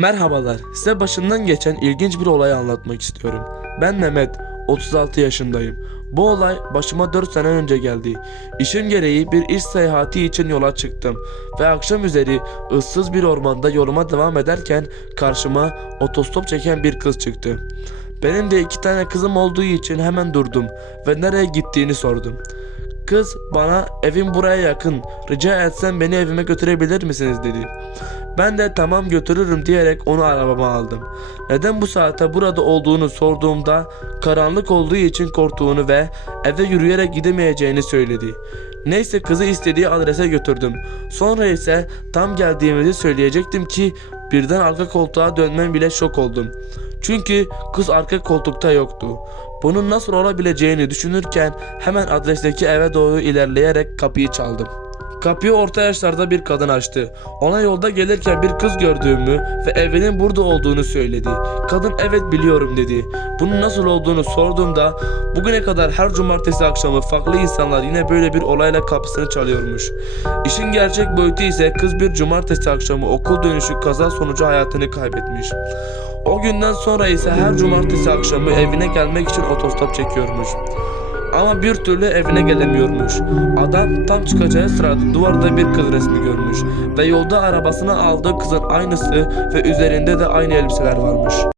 Merhabalar, size başımdan geçen ilginç bir olayı anlatmak istiyorum. Ben Mehmet, 36 yaşındayım. Bu olay başıma 4 sene önce geldi. İşim gereği bir iş seyahati için yola çıktım ve akşam üzeri ıssız bir ormanda yoluma devam ederken karşıma otostop çeken bir kız çıktı. Benim de iki tane kızım olduğu için hemen durdum ve nereye gittiğini sordum. Kız bana evim buraya yakın rica etsem beni evime götürebilir misiniz dedi. Ben de tamam götürürüm diyerek onu arabama aldım. Neden bu saate burada olduğunu sorduğumda karanlık olduğu için korktuğunu ve eve yürüyerek gidemeyeceğini söyledi. Neyse kızı istediği adrese götürdüm. Sonra ise tam geldiğimizi söyleyecektim ki birden arka koltuğa dönmem bile şok oldum. Çünkü kız arka koltukta yoktu. Bunun nasıl olabileceğini düşünürken hemen adresteki eve doğru ilerleyerek kapıyı çaldım. Kapıyı orta yaşlarda bir kadın açtı. Ona yolda gelirken bir kız gördüğümü ve evinin burada olduğunu söyledi. Kadın evet biliyorum dedi. Bunun nasıl olduğunu sorduğumda bugüne kadar her cumartesi akşamı farklı insanlar yine böyle bir olayla kapısını çalıyormuş. İşin gerçek boyutu ise kız bir cumartesi akşamı okul dönüşü kaza sonucu hayatını kaybetmiş. O günden sonra ise her cumartesi akşamı evine gelmek için otostop çekiyormuş. Ama bir türlü evine gelemiyormuş. Adam tam çıkacağı sırada duvarda bir kız resmi görmüş ve yolda arabasına aldığı kızın aynısı ve üzerinde de aynı elbiseler varmış.